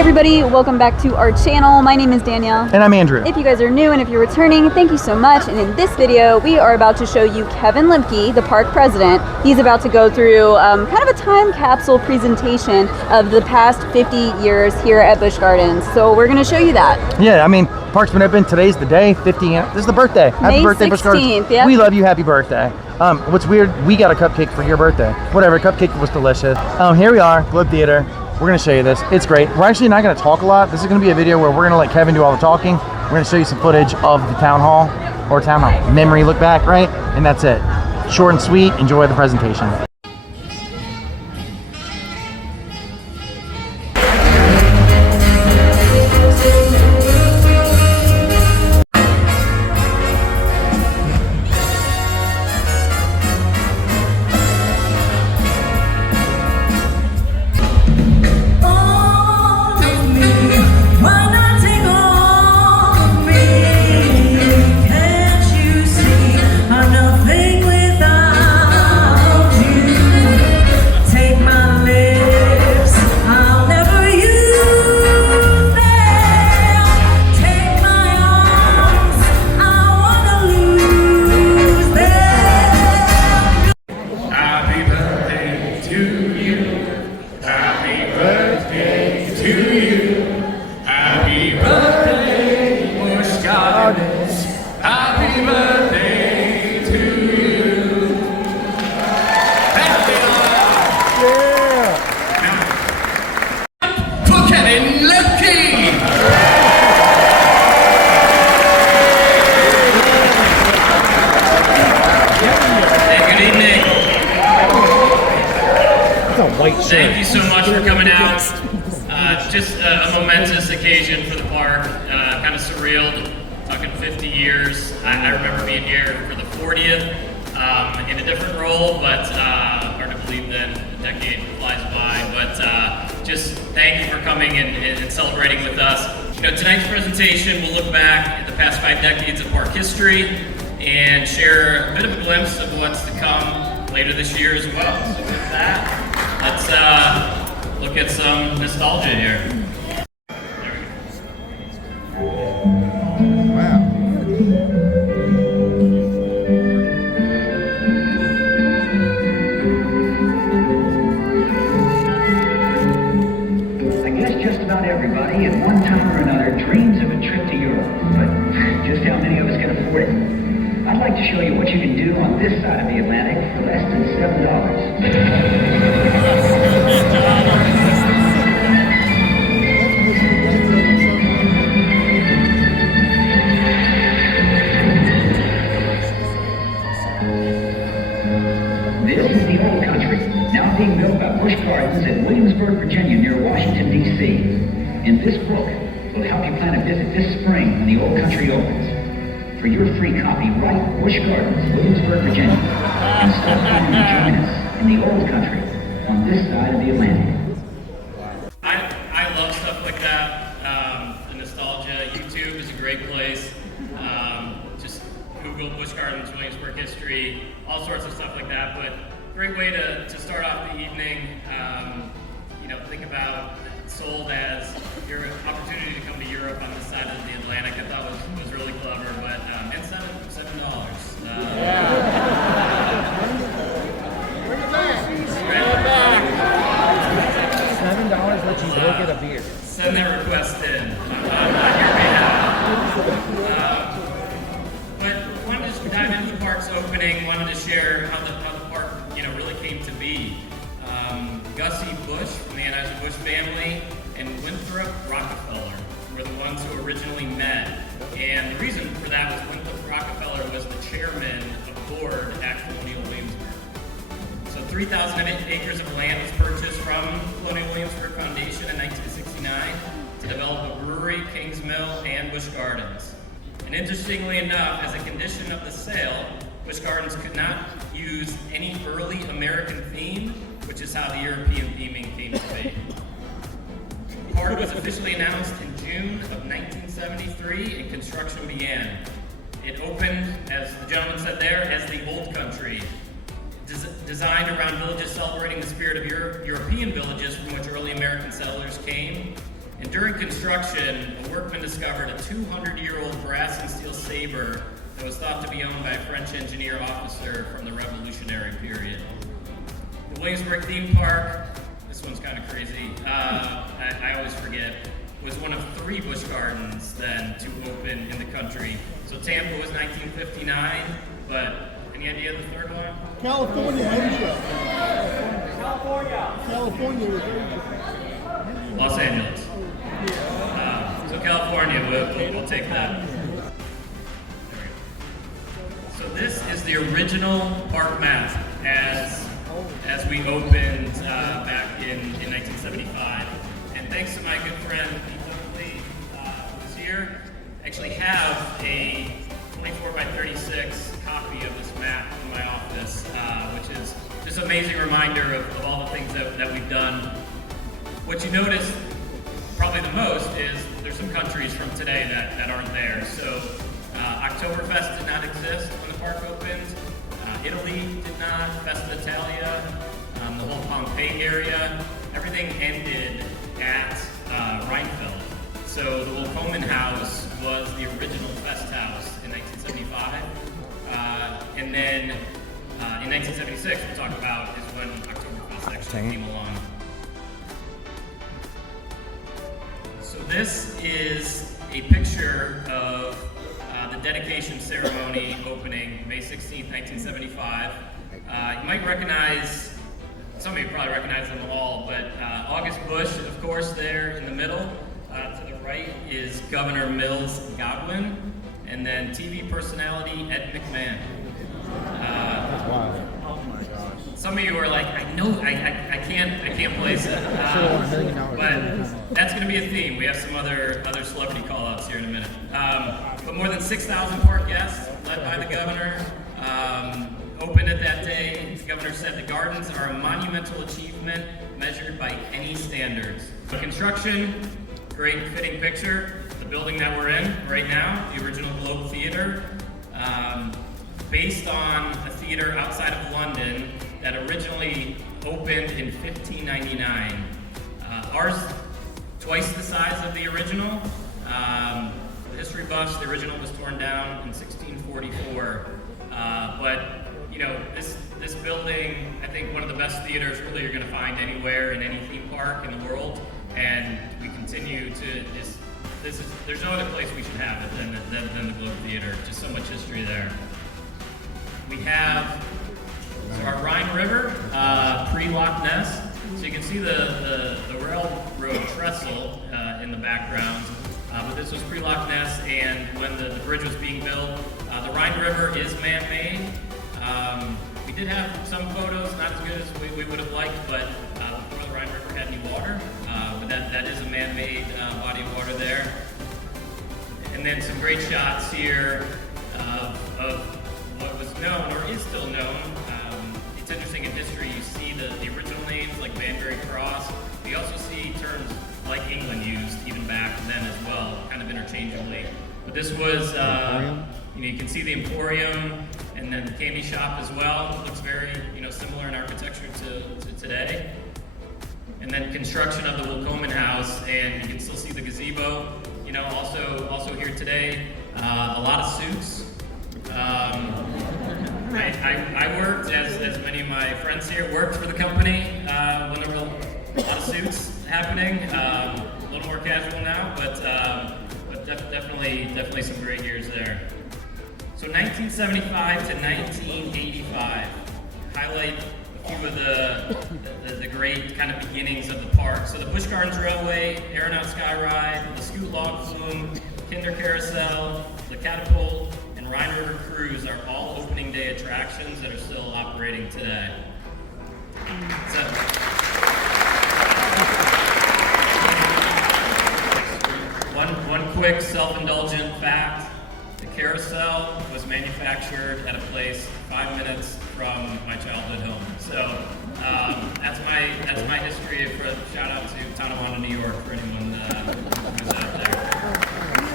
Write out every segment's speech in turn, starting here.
everybody, welcome back to our channel. My name is Danielle. And I'm Andrew. If you guys are new and if you're returning, thank you so much. And in this video, we are about to show you Kevin Lembke, the park president. He's about to go through kind of a time capsule presentation of the past 50 years here at Busch Gardens. So we're gonna show you that. Yeah, I mean, park's been open. Today's the day, 50. This is the birthday. Happy May birthday, Busch Gardens. 16th, yeah. We love you. Happy birthday. What's weird, we got a cupcake for your birthday. Whatever, cupcake was delicious. Here we are, Globe Theater. We're gonna show you this. It's great. We're actually not gonna talk a lot. This is gonna be a video where we're gonna let Kevin do all the talking. We're gonna show you some footage of the town hall memory look back, right? And that's it. Short and sweet. Enjoy the presentation. Happy birthday to you. Yeah. For Kevin Lembke. Hey, good evening. That's a white shirt. Thank you so much for coming out. Just a momentous occasion for the park. Kind of surreal. Talking 50 years. I remember being here for the 40th in a different role, but hard to believe then a decade flies by. But just thank you for coming and celebrating with us. You know, tonight's presentation will look back at the past 5 decades of park history and share a bit of a glimpse of what's to come later this year as well. So with that, let's look at some nostalgia here. Everybody at one time or another dreams of a trip to Europe, but just how many of us can afford it? I'd like to show you what you can do on this side of the Atlantic for less than $7. This is the old country, now being built by Busch Gardens in Williamsburg, Virginia, near Washington, D.C. In this book, we'll help you plan a visit this spring when the old country opens. For your free copy, write Busch Gardens, Williamsburg, Virginia, and stop planning to join us in the old country on this side of the Atlantic. I love stuff like that. The nostalgia. YouTube is a great place. Just Google Busch Gardens, Williamsburg history, all sorts of stuff like that. But great way to start off the evening. You know, think about sold as your opportunity to come to Europe on this side of the Atlantic. I thought was really clever, but and $7. Yeah. Bring it back. $7 lets you go get a beer. Send that request in on your behalf. But wanted to just dive into the park's opening. Wanted to share how the park, you know, really came to be. Gussie Busch from the Anheuser-Busch family and Winthrop Rockefeller were the ones who originally met. And the reason for that was Winthrop Rockefeller was the chairman of the board at Colonial Williamsburg. So 3,000 acres of land was purchased from Colonial Williamsburg Foundation in 1969 to develop a brewery, Kings Mill, and Busch Gardens. And interestingly enough, as a condition of the sale, Busch Gardens could not use any early American theme, which is how the European theming came to be. The park was officially announced in June of 1973 and construction began. It opened, as the gentleman said there, as the Old Country, designed around villages celebrating the spirit of European villages from which early American settlers came, And during construction, a workman discovered a 200-year-old brass and steel saber that was thought to be owned by a French engineer officer from the Revolutionary period. The Williamsburg theme park, this one's kind of crazy, I always forget, was one of 3 Busch Gardens then to open in the country. So Tampa was 1959, but any idea of the third one? California, Asia. California was Asia. Los Angeles. So California, we'll take that. So this is the original park map as we opened back in 1975. And thanks to my good friend Ethan Lee, who's here, I actually have a 24 by 36 copy of this map in my office, which is just an amazing reminder of all the things that we've done. What you notice probably the most is there's some countries from today that aren't there. So Oktoberfest did not exist when the park opened. Italy did not, Festa Italia, the whole Pompeii area, everything ended at Rheinfeld. So the Willkommen House was the original Fest House in 1975. And then in 1976, we'll talk about, is when Oktoberfest actually came along. So this is a picture of the dedication ceremony opening May 16th, 1975. You might recognize, some of you probably recognize them all, but August Busch, of course, there in the middle. To the right is Governor Mills Godwin, and then TV personality Ed McMahon. That's wild. Some of you are like, I know, I can't place it. But that's going to be a theme. We have some other celebrity call-outs here in a minute. But more than 6,000 park guests, led by the governor, opened at that day. The governor said the gardens are a monumental achievement measured by any standards. The construction, great fitting picture. The building that we're in right now, the original Globe Theater, based on a theater outside of London that originally opened in 1599. Ours, twice the size of the original. The history buffs, the original was torn down in 1644. But you know, this building, I think one of the best theaters really you're going to find anywhere in any theme park in the world. And we continue to there's no other place we should have it than the Globe Theater. Just so much history there. We have our Rhine River, pre-Loch Ness. So you can see the railroad trestle in the background. But this was pre-Loch Ness, and when the bridge was being built, the Rhine River is man-made. We did have some photos, not as good as we would have liked, but before the Rhine River had any water. But that is a man-made body of water there. And then some great shots here of what was known, or is still known. It's interesting in history, you see the original names like Banbury Cross. You also see terms like England used even back then as well, kind of interchangeably. But this was, you can see the Emporium and then the candy shop as well. It looks very, similar in architecture to today. And then construction of the Willkommen House, and you can still see the gazebo. Also here today, a lot of suits. I worked, as many of my friends here, worked for the company when there were a lot of suits happening. A little more casual now, but definitely some great years there. So 1975 to 1985, highlight a few of the great kind of beginnings of the park. So the Busch Gardens Railway, Aeronaut Sky Ride, the Scoot Log Flume, Kinder Carousel, the Catapult, and Rhine River Cruise are all opening day attractions that are still operating today. So, one quick self-indulgent fact. The carousel was manufactured at a place 5 minutes from my childhood home. So that's my history. Shout out to Tonawanda, New York, for anyone who's out there.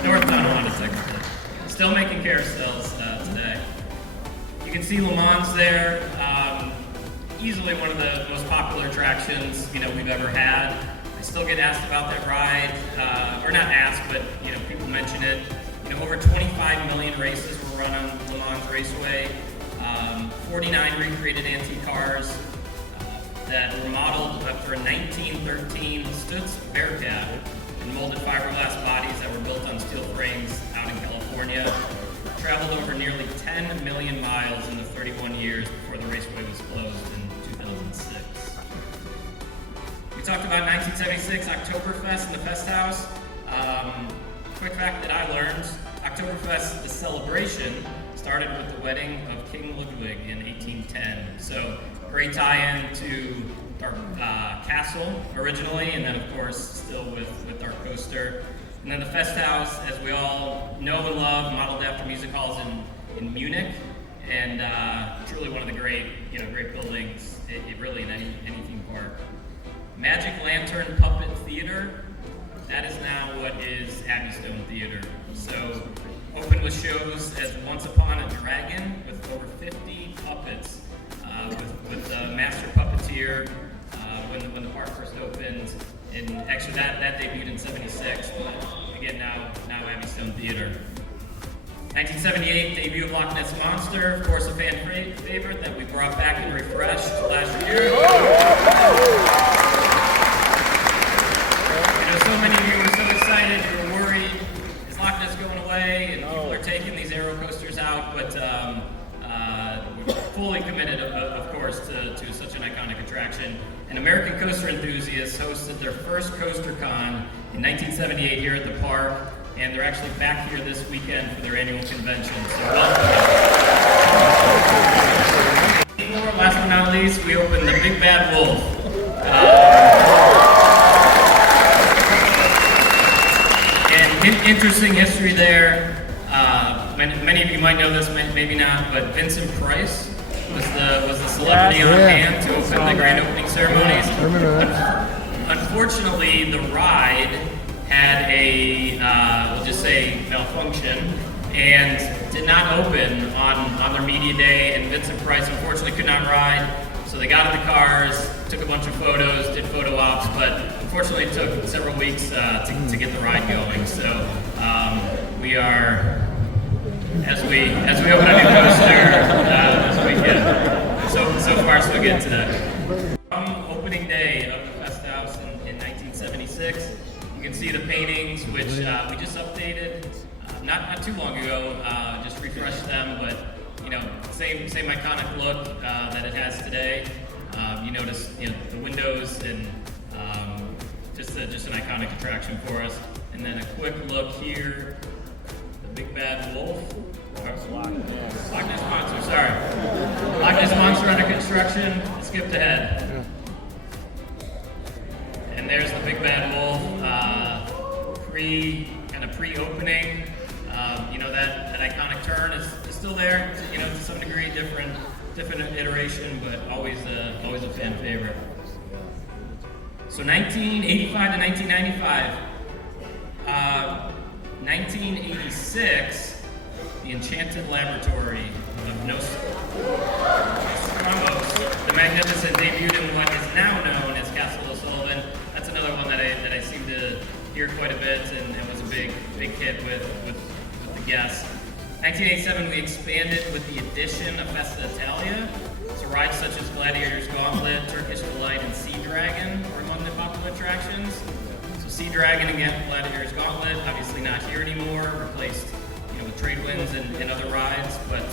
North Tonawanda, technically. Still making carousels today. You can see Le Mans there. Easily one of the most popular attractions we've ever had. I still get asked about that ride, or not asked, but people mention it. Over 25 million races were run on Le Mans Raceway. 49 recreated antique cars that were modeled after a 1913 Stutz Bearcat and molded fiberglass bodies that were built on steel frames out in California. Traveled over nearly 10 million miles in the 31 years before the raceway was closed in 2006. We talked about 1976 Oktoberfest in the Fest House. Quick fact that I learned, Oktoberfest, the celebration, started with the wedding of King Ludwig in 1810. So great tie-in to our castle originally, and then of course still with our coaster. And then the Fest House, as we all know and love, modeled after music halls in Munich, and truly one of the great buildings, it really in any theme park. Magic Lantern Puppet Theater, that is now what is Abbey Stone Theater. So opened with shows as Once Upon a Dragon with over 50 puppets, with the master puppeteer when the park first opened. And actually that debuted in '76, but again now Abbey Stone Theater. 1978 debut of Loch Ness Monster, of course a fan favorite that we brought back and refreshed last year. So many of you were so excited, you were worried, is Loch Ness going away? And people are taking these aero coasters out, but we're fully committed, of course, to such an iconic attraction. And American Coaster Enthusiasts hosted their first Coaster Con in 1978 here at the park, and they're actually back here this weekend for their annual convention. So welcome. Last but not least, we opened the Big Bad Wolf. Interesting history there. Many of you might know this, maybe not, but Vincent Price was the celebrity on hand to open the grand opening ceremonies. Unfortunately, the ride had a we'll just say malfunction and did not open on their media day. And Vincent Price unfortunately could not ride. So they got in the cars, took a bunch of photos, did photo ops, but unfortunately it took several weeks to get the ride going. So we are, as we open a new coaster this weekend. So far so good today. From opening day of the Fest House in 1976, you can see the paintings, which we just updated not too long ago, just refreshed them, but same iconic look that it has today. You notice the windows and just an iconic attraction for us. And then a quick look here, the Big Bad Wolf. Loch Ness Monster, sorry. Loch Ness Monster under construction. Skipped ahead. And there's the Big Bad Wolf, pre-opening. That iconic turn is still there. To some degree, different iteration, but always a fan favorite. So 1985 to 1995. 1986, the Enchanted Laboratory of Nostramos, the Magnificent, debuted in what is now known as Castle O'Sullivan. That's another one that I seem to hear quite a bit, and it was a big hit with the guests. 1987, we expanded with the addition of Festa Italia. So rides such as Gladiator's Gauntlet, Turkish Delight, and Sea Dragon were among the popular attractions. So Sea Dragon, again, Gladiator's Gauntlet, obviously not here anymore, replaced with trade winds and other rides, but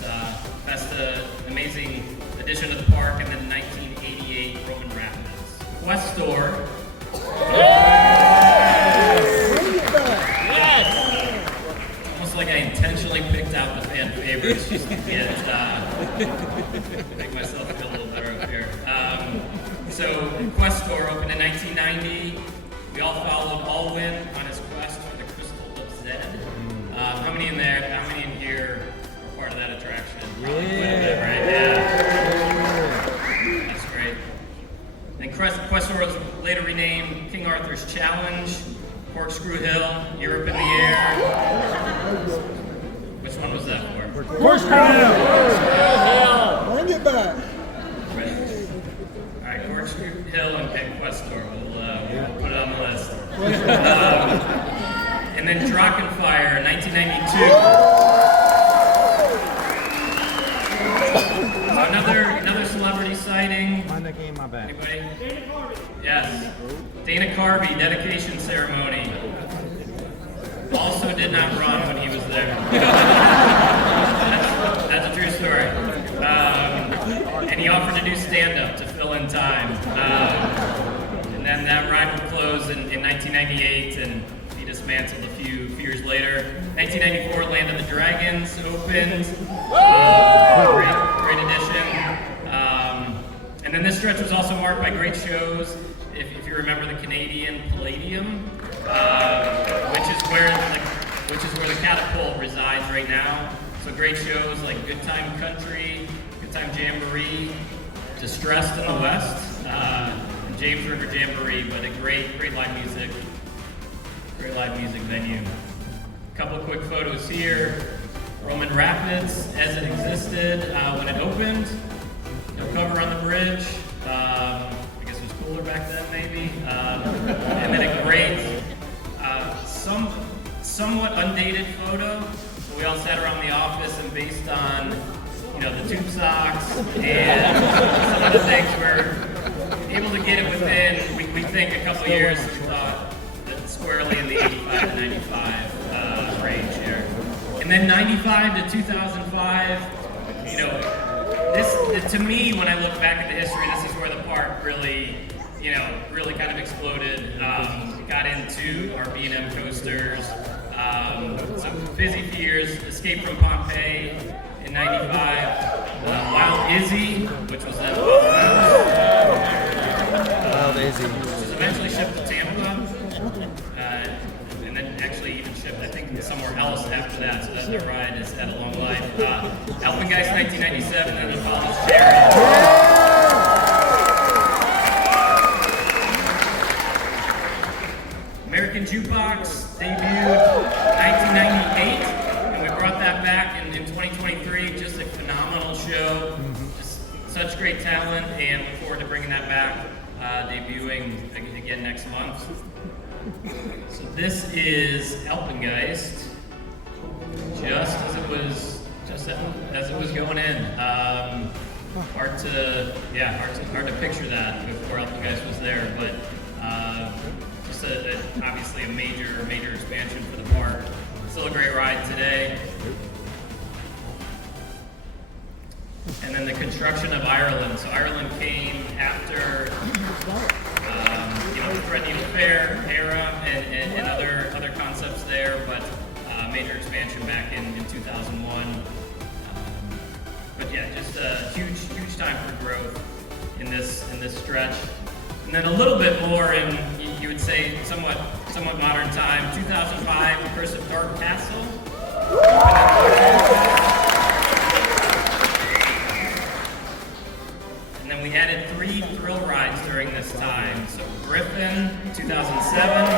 Festa, amazing addition to the park, and then 1988 Roman Rapids. Quest Store. Almost like I intentionally picked out the fan favorites just to get make myself feel a little better up here. So Quest Store opened in 1990. We all followed Alwyn on his quest for the Crystal of Zed. How many in here were part of that attraction? Probably quite a bit, right? Yeah. That's great. Then Quest Store was later renamed King Arthur's Challenge, Corkscrew Hill, Europe in the Air. Which one was that for? Corkscrew Hill! Bring it back! Right. All right, Corkscrew Hill and Quest Store. We'll put it on the list. And then Drachenfire, 1992. Another celebrity sighting. Anybody? Yes. Dana Carvey, dedication ceremony. Also did not run when he was there. That's a true story. And he offered to do stand-up to fill in time. And then that ride would close in 1998, and he dismantled a few years later. 1994, Land of the Dragons opened. Great addition. And then this stretch was also marked by great shows. If you remember the Canadian Palladium, which is where the Catapult resides right now. So great shows like Good Time Country, Good Time Jamboree, Distressed in the West, James River Jamboree, but a great live music venue. A couple of quick photos here. Roman Rapids as it existed when it opened. No cover on the bridge. I guess it was cooler back then, maybe. And then a great, somewhat undated photo. We all sat around the office, and based on, the tube socks and some of the things, we're able to get it within, we think, a couple years. We thought that squarely in the 85 to 95 range here. And then 95 to 2005, this, to me, when I look back at the history, this is where the park really kind of exploded. Got into our B&M coasters, some busy years, Escape from Pompeii in 95, Wild Izzy, which was that Wild Izzy. Which was eventually shipped to Tampa, and then actually even shipped, I think, somewhere else after that, so that ride has had a long life. Alpengeist 1997, and Apollo's Chariot. American Jukebox debuted 1998, and we brought that back in 2023. Just a phenomenal show, just such great talent, and look forward to bringing that back, debuting again next month. So this is Alpengeist, just as it was going in. Hard to picture that before Alpengeist was there, but. Obviously a major expansion for the park. Still a great ride today. And then the construction of Ireland. So Ireland came after the Thread Needle Fair era and other concepts there, but major expansion back in 2001. But yeah, just a huge time for growth in this stretch. And then a little bit more in, you would say, somewhat modern time. 2005, the Cursive Dark Castle. And then we added 3 thrill rides during this time. So Griffin, 2007.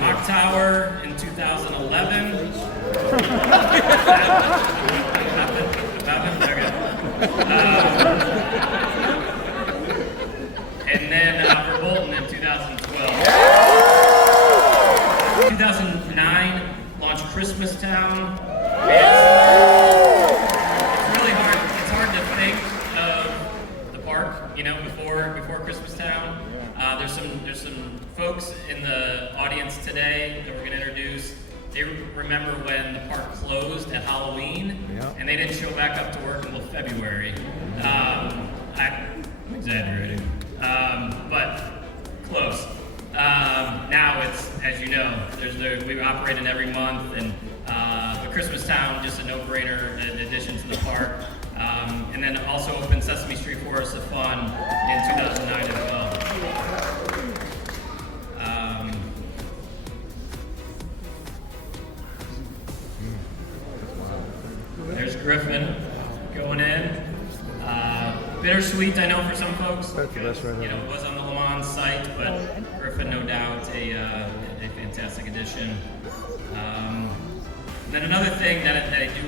Mock Tower in 2011. And then for Bolton in 2012. 2009, launched Christmas Town. It's really hard. It's hard to think of the park, before Christmas Town. There's some folks in the audience today that we're going to introduce. They remember when the park closed at Halloween, and they didn't show back up to work until February. I'm exaggerating. But close. Now it's, as you know, we've operated every month, and the Christmas Town, just a no-brainer addition to the park. And then also opened Sesame Street Forest of Fun in 2009 as well. There's Griffin going in. Bittersweet, I know, for some folks. It was on the Le Mans site, but Griffin, no doubt, a fantastic addition. And then another thing that I do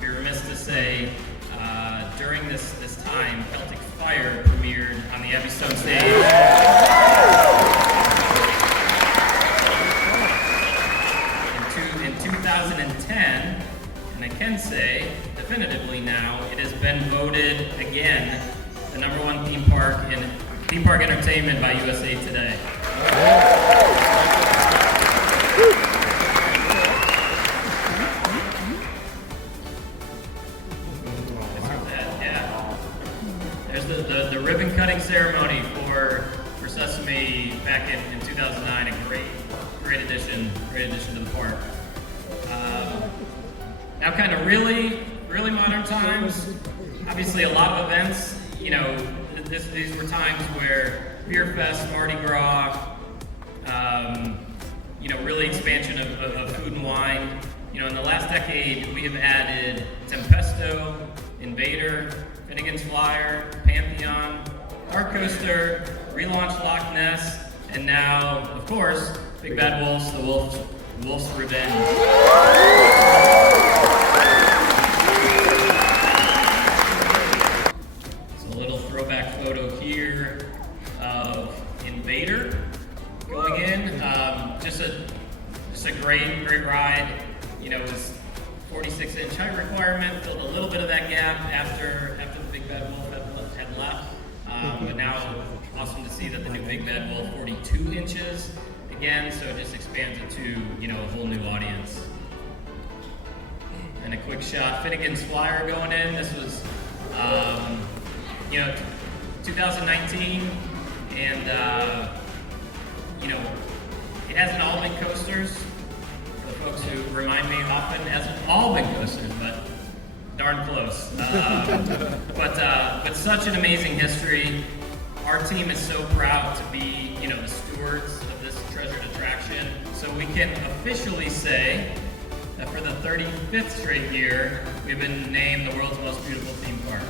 be remiss to say, during this time, Celtic Fire premiered on the Abbey Stone stage. in 2010, and I can say definitively now it has been voted again the #1 theme park entertainment by USA Today. There's the ribbon cutting ceremony for Sesame back in 2009. A great addition to the park. Now, kind of really modern times. Obviously, a lot of events. You know, these were times where Beer Fest, Mardi Gras. You know, really expansion of food and wine. You know, in the last decade, we have added Tempesto, Invader, Finnegan's Flyer, Pantheon, Art Coaster, relaunched Loch Ness, and now, of course, Big Bad Wolf's The Wolf's Revenge. So a little throwback photo here of Invader going in. Just a great ride. You know, it was 46-inch height requirement, filled a little bit of that gap after the Big Bad Wolf had left. But now, awesome to see that the new Big Bad Wolf 42 inches again, so it just expands it to, you know, a whole new audience. And a quick shot, Finnegan's Flyer going in. This was, you know, 2019, and you know, it hasn't all been coasters. For the folks who remind me often, it hasn't all been coasters, but darn close. But such an amazing history. Our team is so proud to be, you know, the stewards of this treasured attraction. So we can officially say that for the 35th straight year, we've been named the world's most beautiful theme park.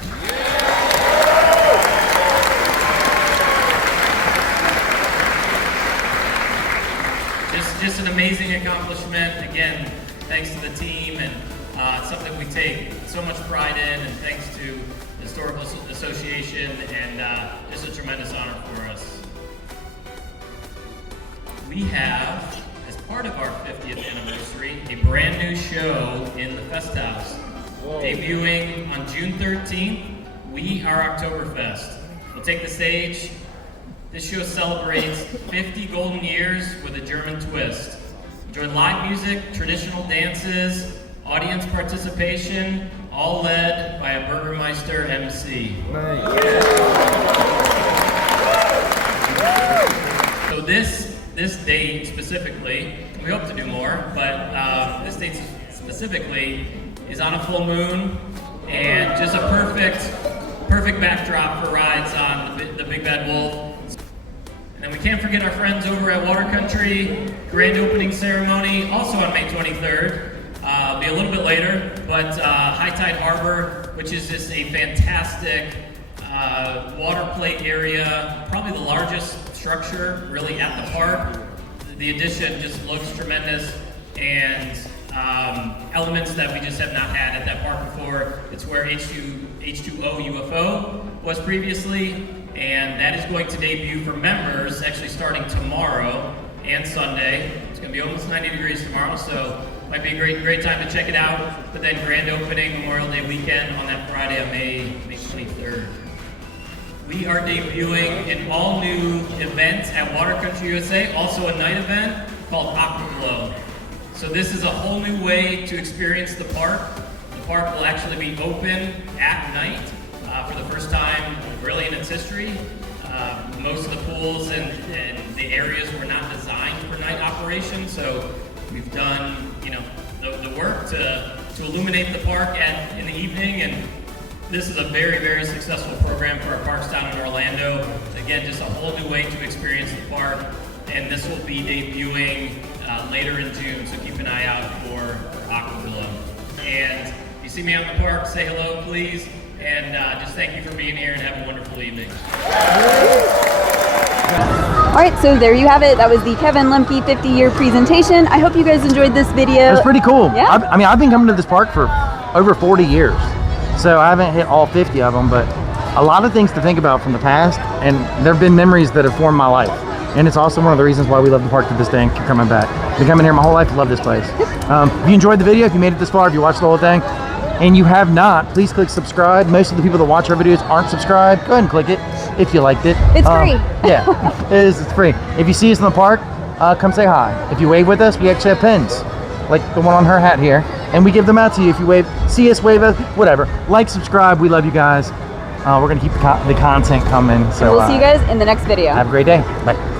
Just an amazing accomplishment. Again, thanks to the team, and something we take so much pride in, and thanks to the Historical Association, and just a tremendous honor for us. We have, as part of our 50th anniversary, a brand new show in the Fest House. Debuting on June 13th, We Are Oktoberfest. We'll take the stage. This show celebrates 50 golden years with a German twist. Enjoy live music, traditional dances, audience participation, all led by a Burgermeister MC. So this date specifically, we hope to do more, but this date specifically is on a full moon, and just a perfect backdrop for rides on the Big Bad Wolf. And we can't forget our friends over at Water Country, grand opening ceremony, also on May 23rd. Be a little bit later, but High Tide Harbor, which is just a fantastic water play area, probably the largest structure really at the park. The addition just looks tremendous, and elements that we just have not had at that park before. It's where H2O UFO was previously, and that is going to debut for members actually starting tomorrow and Sunday. It's going to be almost 90 degrees tomorrow, so might be a great time to check it out. But then grand opening Memorial Day weekend on that Friday of May 23rd. We are debuting an all-new event at Water Country USA, also a night event called Aquaglow. So this is a whole new way to experience the park. The park will actually be open at night for the first time really in its history. Most of the pools and the areas were not designed for night operation, so we've done, you know, the work to illuminate the park in the evening, and this is a very successful program for our parks down in Orlando. Again, just a whole new way to experience the park, and this will be debuting later in June, so keep an eye out for Aquaglow. And if you see me out in the park, say hello, please, and just thank you for being here, and have a wonderful evening. All right, so there you have it. That was the Kevin Lembke 50-year presentation. I hope you guys enjoyed this video. It's pretty cool. Yeah. I mean, I've been coming to this park for over 40 years, so I haven't hit all 50 of them, but a lot of things to think about from the past, and there have been memories that have formed my life. And it's also one of the reasons why we love the park to this day and keep coming back. Been coming here my whole life, love this place. If you enjoyed the video, if you made it this far, if you watched the whole thing, and you have not, please click subscribe. Most of the people that watch our videos aren't subscribed. Go ahead and click it if you liked it. It's free. Yeah, it is. It's free. If you see us in the park, come say hi. If you wave with us, we actually have pins, like the one on her hat here, and we give them out to you if you wave. See us, wave us, whatever. Like, subscribe. We love you guys. We're gonna keep the content coming. So We'll see you guys in the next video. Have a great day. Bye.